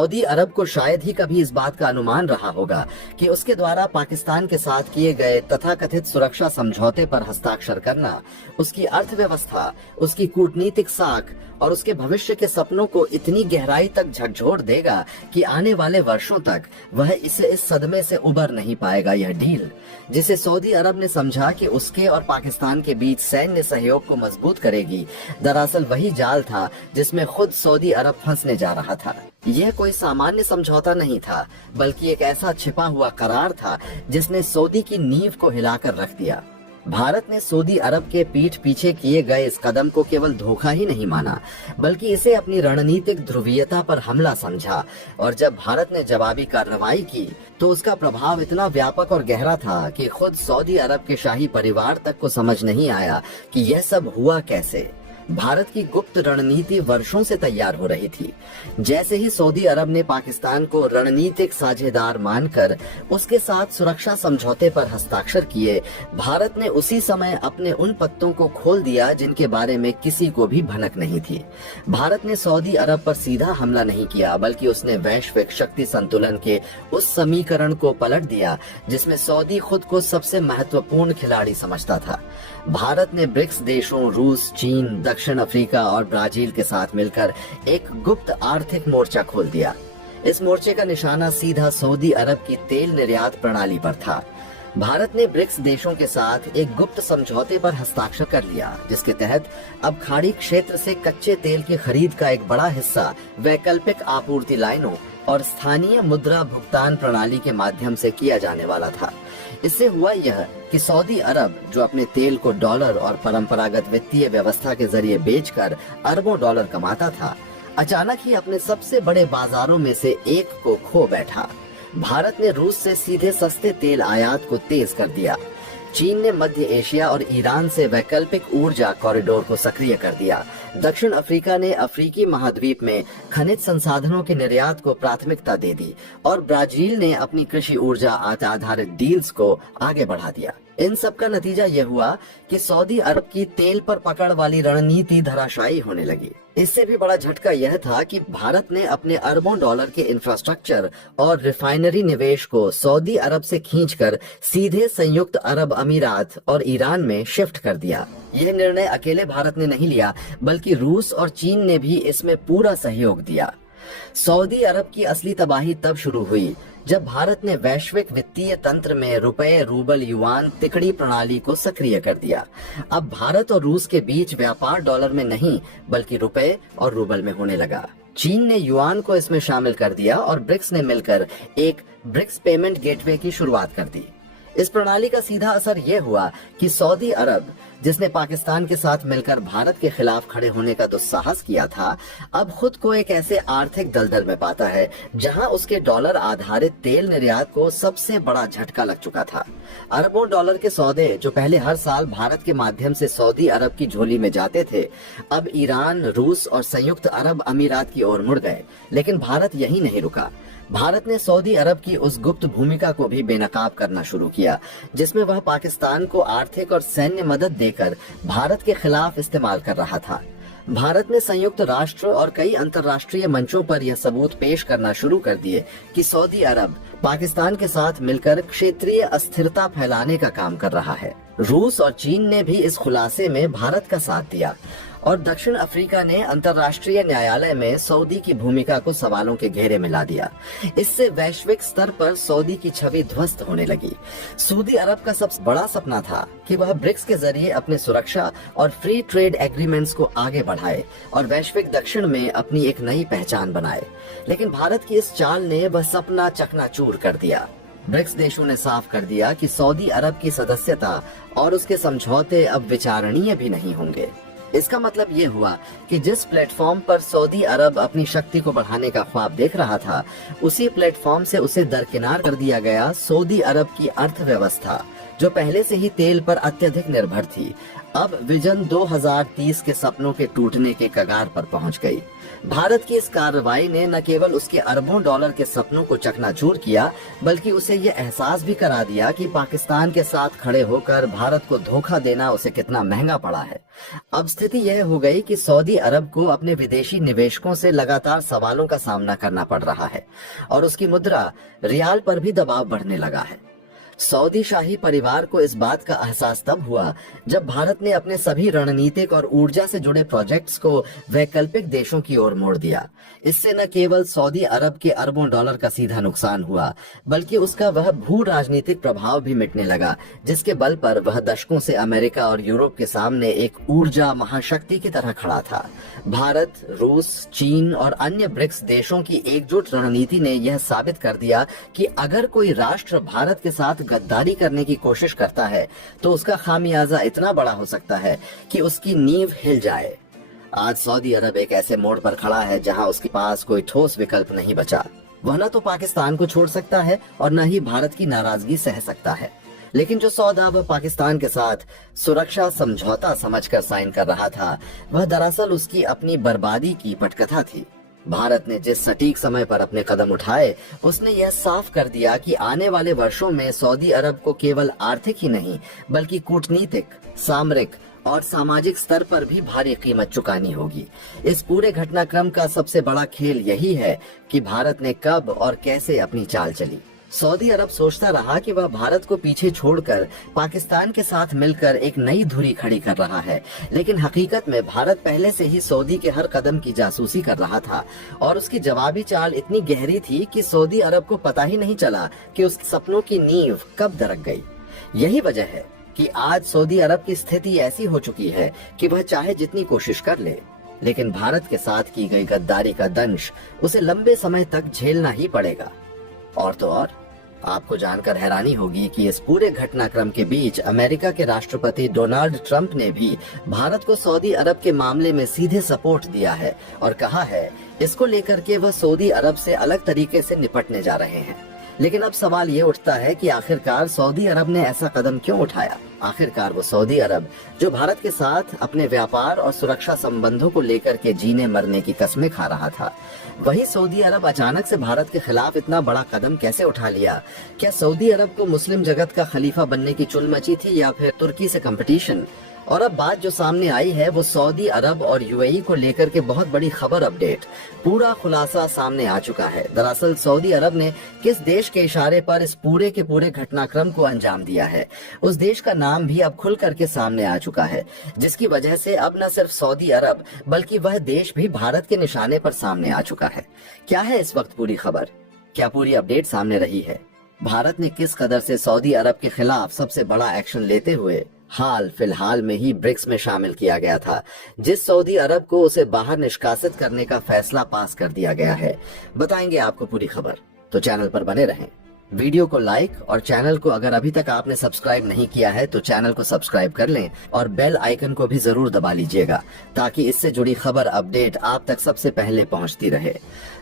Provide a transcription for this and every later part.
Saudi अरब को शायद ही कभी इस बात का अनुमान रहा होगा कि उसके द्वारा पाकिस्तान के साथ किए गए तथाकथित सुरक्षा समझौते पर हस्ताक्षर करना उसकी अर्थव्यवस्था, उसकी कूटनीतिक साख और उसके भविष्य के सपनों को इतनी गहराई तक झकझोर देगा कि आने वाले वर्षों तक वह इस सदमे से उबर नहीं पाएगा। यह डील जिसे सऊदी अरब ने समझा कि उसके और पाकिस्तान के बीच सैन्य सहयोग को मजबूत करेगी, दरअसल वही जाल था जिसमें खुद सऊदी अरब फंसने जा रहा था। यह कोई सामान्य समझौता नहीं था, बल्कि एक ऐसा छिपा हुआ करार था जिसने सऊदी की नींव को हिलाकर रख दिया। भारत ने सऊदी अरब के पीठ पीछे किए गए इस कदम को केवल धोखा ही नहीं माना, बल्कि इसे अपनी रणनीतिक ध्रुवीयता पर हमला समझा। और जब भारत ने जवाबी कार्रवाई की तो उसका प्रभाव इतना व्यापक और गहरा था कि खुद सऊदी अरब के शाही परिवार तक को समझ नहीं आया कि यह सब हुआ कैसे। भारत की गुप्त रणनीति वर्षों से तैयार हो रही थी। जैसे ही सऊदी अरब ने पाकिस्तान को रणनीतिक साझेदार मानकर उसके साथ सुरक्षा समझौते पर हस्ताक्षर किए, भारत ने उसी समय अपने उन पत्तों को खोल दिया जिनके बारे में किसी को भी भनक नहीं थी। भारत ने सऊदी अरब पर सीधा हमला नहीं किया, बल्कि उसने वैश्विक शक्ति संतुलन के उस समीकरण को पलट दिया जिसमें सऊदी खुद को सबसे महत्वपूर्ण खिलाड़ी समझता था। भारत ने ब्रिक्स देशों रूस, चीन, दक्षिण अफ्रीका और ब्राजील के साथ मिलकर एक गुप्त आर्थिक मोर्चा खोल दिया। इस मोर्चे का निशाना सीधा सऊदी अरब की तेल निर्यात प्रणाली पर था। भारत ने ब्रिक्स देशों के साथ एक गुप्त समझौते पर हस्ताक्षर कर लिया, जिसके तहत अब खाड़ी क्षेत्र से कच्चे तेल की खरीद का एक बड़ा हिस्सा वैकल्पिक आपूर्ति लाइनों और स्थानीय मुद्रा भुगतान प्रणाली के माध्यम से किया जाने वाला था। इससे हुआ यह कि सऊदी अरब, जो अपने तेल को डॉलर और परंपरागत वित्तीय व्यवस्था के जरिए बेचकर अरबों डॉलर कमाता था, अचानक ही अपने सबसे बड़े बाजारों में से एक को खो बैठा। भारत ने रूस से सीधे सस्ते तेल आयात को तेज कर दिया। चीन ने मध्य एशिया और ईरान से वैकल्पिक ऊर्जा कॉरिडोर को सक्रिय कर दिया। दक्षिण अफ्रीका ने अफ्रीकी महाद्वीप में खनिज संसाधनों के निर्यात को प्राथमिकता दे दी और ब्राजील ने अपनी कृषि ऊर्जा आधारित डील्स को आगे बढ़ा दिया। इन सब का नतीजा यह हुआ कि सऊदी अरब की तेल पर पकड़ वाली रणनीति धराशायी होने लगी। इससे भी बड़ा झटका यह था कि भारत ने अपने अरबों डॉलर के इंफ्रास्ट्रक्चर और रिफाइनरी निवेश को सऊदी अरब से खींचकर सीधे संयुक्त अरब अमीरात और ईरान में शिफ्ट कर दिया। यह निर्णय अकेले भारत ने नहीं लिया, बल्कि रूस और चीन ने भी इसमें पूरा सहयोग दिया। सऊदी अरब की असली तबाही तब शुरू हुई जब भारत ने वैश्विक वित्तीय तंत्र में रुपए, रूबल, युआन तिकड़ी प्रणाली को सक्रिय कर दिया। अब भारत और रूस के बीच व्यापार डॉलर में नहीं, बल्कि रुपए और रूबल में होने लगा। चीन ने युआन को इसमें शामिल कर दिया और ब्रिक्स ने मिलकर एक ब्रिक्स पेमेंट गेटवे की शुरुआत कर दी। इस प्रणाली का सीधा असर यह हुआ कि सऊदी अरब, जिसने पाकिस्तान के साथ मिलकर भारत के खिलाफ खड़े होने का दुस्साहस किया था, अब खुद को एक ऐसे आर्थिक दलदल में पाता है जहां उसके डॉलर आधारित तेल निर्यात को सबसे बड़ा झटका लग चुका था। अरबों डॉलर के सौदे जो पहले हर साल भारत के माध्यम से सऊदी अरब की झोली में जाते थे, अब ईरान, रूस और संयुक्त अरब अमीरात की ओर मुड़ गए। लेकिन भारत यहीं नहीं रुका। भारत ने सऊदी अरब की उस गुप्त भूमिका को भी बेनकाब करना शुरू किया, जिसमें वह पाकिस्तान को आर्थिक और सैन्य मदद देकर भारत के खिलाफ इस्तेमाल कर रहा था। भारत ने संयुक्त राष्ट्र और कई अंतर्राष्ट्रीय मंचों पर यह सबूत पेश करना शुरू कर दिए कि सऊदी अरब पाकिस्तान के साथ मिलकर क्षेत्रीय अस्थिरता फैलाने का काम कर रहा है। रूस और चीन ने भी इस खुलासे में भारत का साथ दिया और दक्षिण अफ्रीका ने अंतर्राष्ट्रीय न्यायालय में सऊदी की भूमिका को सवालों के घेरे में ला दिया। इससे वैश्विक स्तर पर सऊदी की छवि ध्वस्त होने लगी। सऊदी अरब का सबसे बड़ा सपना था कि वह ब्रिक्स के जरिए अपने सुरक्षा और फ्री ट्रेड एग्रीमेंट्स को आगे बढ़ाए और वैश्विक दक्षिण में अपनी एक नई पहचान बनाए। लेकिन भारत की इस चाल ने वह सपना चकनाचूर कर दिया। ब्रिक्स देशों ने साफ कर दिया कि सऊदी अरब की सदस्यता और उसके समझौते अब विचारणीय भी नहीं होंगे। इसका मतलब ये हुआ कि जिस प्लेटफॉर्म पर सऊदी अरब अपनी शक्ति को बढ़ाने का ख्वाब देख रहा था, उसी प्लेटफॉर्म से उसे दरकिनार कर दिया गया। सऊदी अरब की अर्थव्यवस्था, जो पहले से ही तेल पर अत्यधिक निर्भर थी, अब विजन 2030 के सपनों के टूटने के कगार पर पहुंच गई। भारत की इस कार्रवाई ने न केवल उसके अरबों डॉलर के सपनों को चकनाचूर किया, बल्कि उसे ये एहसास भी करा दिया कि पाकिस्तान के साथ खड़े होकर भारत को धोखा देना उसे कितना महंगा पड़ा है। अब स्थिति यह हो गई कि सऊदी अरब को अपने विदेशी निवेशकों से लगातार सवालों का सामना करना पड़ रहा है और उसकी मुद्रा रियाल पर भी दबाव बढ़ने लगा है। सऊदी शाही परिवार को इस बात का एहसास तब हुआ जब भारत ने अपने सभी रणनीतिक और ऊर्जा से जुड़े प्रोजेक्ट्स को वैकल्पिक देशों की ओर मोड़ दिया। इससे न केवल सऊदी अरब के अरबों डॉलर का सीधा नुकसान हुआ, बल्कि उसका वह भू राजनीतिक प्रभाव भी मिटने लगा, जिसके बल पर वह दशकों से अमेरिका और यूरोप के सामने एक ऊर्जा महाशक्ति की तरह खड़ा था। भारत, रूस, चीन और अन्य ब्रिक्स देशों की एकजुट रणनीति ने यह साबित कर दिया कि अगर कोई राष्ट्र भारत के साथ गद्दारी करने की कोशिश करता है तो उसका खामियाजा इतना बड़ा हो सकता है कि उसकी नींव हिल जाए। आज सऊदी अरब एक ऐसे मोड़ पर खड़ा है जहां उसके पास कोई ठोस विकल्प नहीं बचा। वह न तो पाकिस्तान को छोड़ सकता है और न ही भारत की नाराजगी सह सकता है। लेकिन जो सौदा वह पाकिस्तान के साथ सुरक्षा समझौता समझकर साइन कर रहा था, वह दरअसल उसकी अपनी बर्बादी की पटकथा थी। भारत ने जिस सटीक समय पर अपने कदम उठाए, उसने यह साफ कर दिया कि आने वाले वर्षों में सऊदी अरब को केवल आर्थिक ही नहीं, बल्कि कूटनीतिक, सामरिक और सामाजिक स्तर पर भी भारी कीमत चुकानी होगी। इस पूरे घटनाक्रम का सबसे बड़ा खेल यही है कि भारत ने कब और कैसे अपनी चाल चली। सऊदी अरब सोचता रहा कि वह भारत को पीछे छोड़कर पाकिस्तान के साथ मिलकर एक नई धुरी खड़ी कर रहा है, लेकिन हकीकत में भारत पहले से ही सऊदी के हर कदम की जासूसी कर रहा था और उसकी जवाबी चाल इतनी गहरी थी कि सऊदी अरब को पता ही नहीं चला कि उसके सपनों की नींव कब दरक गई। यही वजह है कि आज सऊदी अरब की स्थिति ऐसी हो चुकी है कि वह चाहे जितनी कोशिश कर ले, लेकिन भारत के साथ की गई गद्दारी का दंश उसे लंबे समय तक झेलना ही पड़ेगा। और तो और आपको जानकर हैरानी होगी कि इस पूरे घटनाक्रम के बीच अमेरिका के राष्ट्रपति डोनाल्ड ट्रंप ने भी भारत को सऊदी अरब के मामले में सीधे सपोर्ट दिया है और कहा है इसको लेकर के वह सऊदी अरब से अलग तरीके से निपटने जा रहे हैं। लेकिन अब सवाल ये उठता है कि आखिरकार सऊदी अरब ने ऐसा कदम क्यों उठाया। आखिरकार वो सऊदी अरब जो भारत के साथ अपने व्यापार और सुरक्षा संबंधों को लेकर के जीने मरने की कस्में खा रहा था, वही सऊदी अरब अचानक से भारत के खिलाफ इतना बड़ा कदम कैसे उठा लिया। क्या सऊदी अरब को मुस्लिम जगत का खलीफा बनने की चुल मची थी या फिर तुर्की से कंपटीशन। और अब बात जो सामने आई है वो सऊदी अरब और यूएई को लेकर के बहुत बड़ी खबर अपडेट, पूरा खुलासा सामने आ चुका है। दरअसल सऊदी अरब ने किस देश के इशारे पर इस पूरे के पूरे घटनाक्रम को अंजाम दिया है, उस देश का नाम भी अब खुल करके सामने आ चुका है, जिसकी वजह से अब न सिर्फ सऊदी अरब बल्कि वह देश भी भारत के निशाने पर सामने आ चुका है। क्या है इस वक्त पूरी खबर, क्या पूरी अपडेट सामने रही है, भारत ने किस कदर से सऊदी अरब के खिलाफ सबसे बड़ा एक्शन लेते हुए हाल फिलहाल में ही ब्रिक्स में शामिल किया गया था, जिस सऊदी अरब को उसे बाहर निष्कासित करने का फैसला पास कर दिया गया है। बताएंगे आपको पूरी खबर, तो चैनल पर बने रहें। वीडियो को लाइक और चैनल को अगर अभी तक आपने सब्सक्राइब नहीं किया है तो चैनल को सब्सक्राइब कर लें और बेल आइकन को भी जरूर दबा लीजिएगा ताकि इससे जुड़ी खबर अपडेट आप तक सबसे पहले पहुंचती रहे।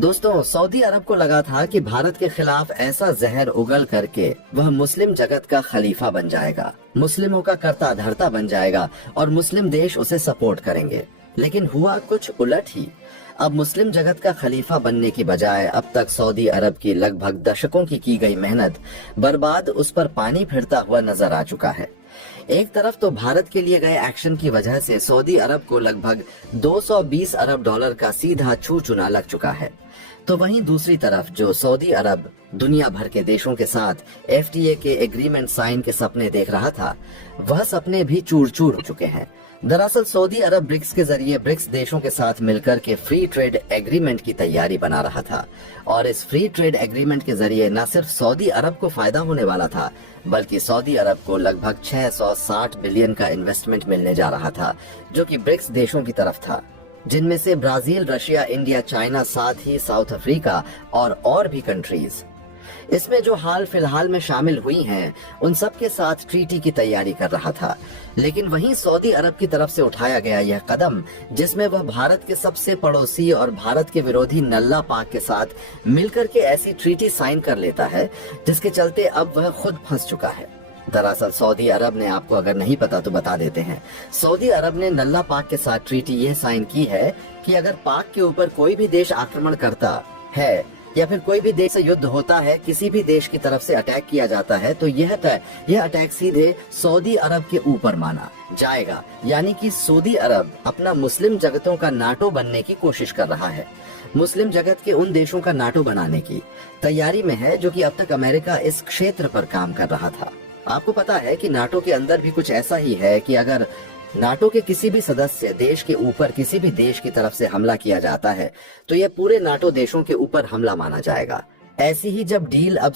दोस्तों, सऊदी अरब को लगा था कि भारत के खिलाफ ऐसा जहर उगल करके वह मुस्लिम जगत का खलीफा बन जाएगा, मुस्लिमों का कर्ता धर्ता बन जाएगा और मुस्लिम देश उसे सपोर्ट करेंगे। लेकिन हुआ कुछ उलट ही। अब मुस्लिम जगत का खलीफा बनने की बजाय अब तक सऊदी अरब की लगभग दशकों की गई मेहनत बर्बाद उस पर पानी फिरता हुआ नजर आ चुका है। एक तरफ तो भारत के लिए गए एक्शन की वजह से सऊदी अरब को लगभग 220 अरब डॉलर का सीधा छू चुना लग चुका है, तो वहीं दूसरी तरफ जो सऊदी अरब दुनिया भर के देशों के साथ FTA के एग्रीमेंट साइन के सपने देख रहा था, वह सपने भी चूर चूर हो चुके हैं। दरअसल सऊदी अरब ब्रिक्स के जरिए ब्रिक्स देशों के साथ मिलकर के फ्री ट्रेड एग्रीमेंट की तैयारी बना रहा था और इस फ्री ट्रेड एग्रीमेंट के जरिए न सिर्फ सऊदी अरब को फायदा होने वाला था, बल्कि सऊदी अरब को लगभग 660 बिलियन का इन्वेस्टमेंट मिलने जा रहा था, जो कि ब्रिक्स देशों की तरफ था, जिनमें से ब्राजील, रशिया, इंडिया, चाइना, साथ ही साउथ अफ्रीका और भी कंट्रीज। इसमें जो हाल फिलहाल में शामिल हुई हैं, उन सब के साथ ट्रीटी की तैयारी कर रहा था। लेकिन वहीं सऊदी अरब की तरफ से उठाया गया यह कदम, जिसमें वह भारत के सबसे पड़ोसी और भारत के विरोधी नल्ला पाक के साथ मिलकर के ऐसी ट्रीटी साइन कर लेता है जिसके चलते अब वह खुद फंस चुका है। दरअसल सऊदी अरब ने, आपको अगर नहीं पता तो बता देते हैं, सऊदी अरब ने नल्ला पाक के साथ ट्रीटी यह साइन की है कि अगर पाक के ऊपर कोई भी देश आक्रमण करता है या फिर कोई भी देश से युद्ध होता है, किसी भी देश की तरफ से अटैक किया जाता है, तो यह अटैक सीधे सऊदी अरब के ऊपर माना जाएगा। यानी कि सऊदी अरब अपना मुस्लिम जगतों का नाटो बनने की कोशिश कर रहा है, मुस्लिम जगत के उन देशों का नाटो बनाने की तैयारी में है जो कि अब तक अमेरिका इस क्षेत्र पर काम कर रहा था। आपको पता है कि नाटो के अंदर भी कुछ ऐसा ही है कि अगर नाटो के किसी भी सदस्य देश के ऊपर किसी भी देश की तरफ से हमला किया जाता है तो यह पूरे नाटो देशों के ऊपर हमला माना जाएगा। ऐसी ही जब डील अब